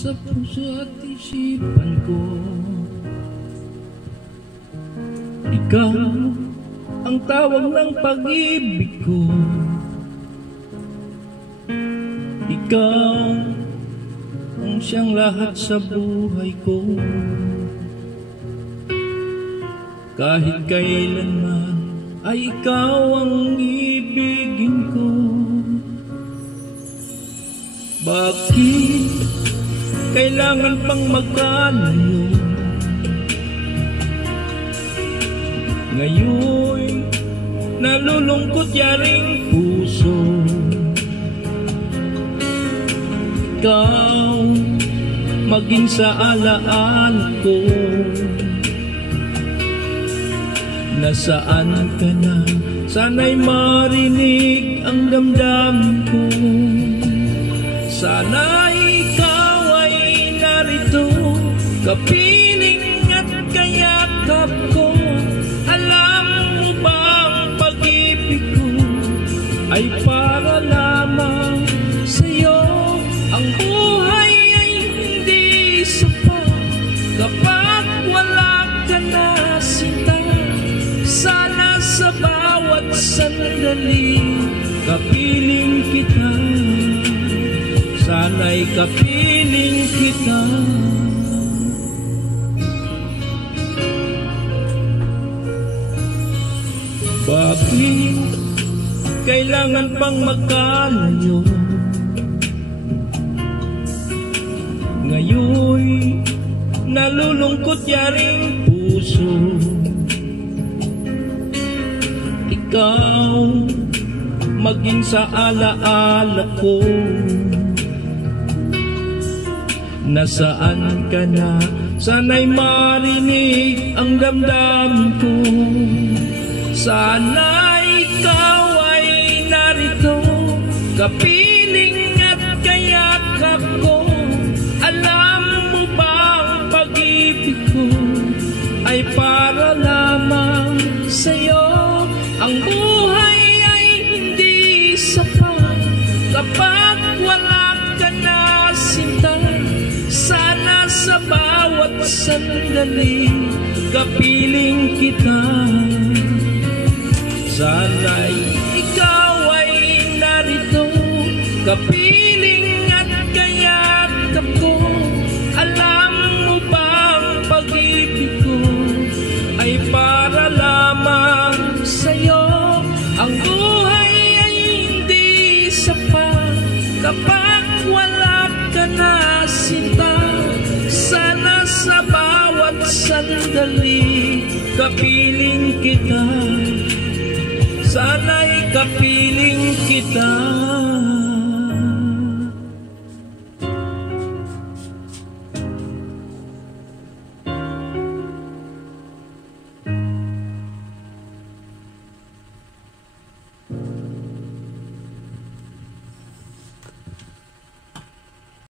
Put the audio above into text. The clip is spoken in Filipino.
sa puso at isipan ko. Ikaw ang tawag ng pag-ibig ko. Ikaw ang siyang lahat sa buhay ko. Kahit kailanman ay ikaw ang ibigin ko. Bakit kailangan pang magkalayo? Ngayon nalulungkot yaring puso. Ikaw maging sa alaala ko. Nasaan ka na? Sana'y marinig ang damdamin ko. Sana'y ikaw ay narito, kapiling at kayakap ko. Alam mo ba ang pag-ibig ko ay para lamang sa'yo? Ang buhay ay hindi sapat kapag wala ka na, sinta. Sana sa bawat sandali kapiling kita. Sana'y kapiling kita. Bakit kailangan pang magkalayo? Ngayon nalulungkot yaring puso. Ikaw maging sa alaala ko. Nasaan ka na? Sana'y marinig ang damdamin ko. Sana'y ikaw ay narito, kapiling at kayakap ko. Alam mo ba ang pag-ibig ko ay para lamang sa'yo? Ang buhay ay hindi sapat kapag wala ka na, sinta. Sana sa bawat sandali kapiling kita. Sana'y ikaw ay narito, kapiling at kayakap ko. Alam mo ba ang pag-ibig ko ay para lamang sa'yo? Ang buhay ay hindi sapat kapag wala ka na, sinta. Sana sa bawat sandali kapiling kita. Sana'y kapiling kita.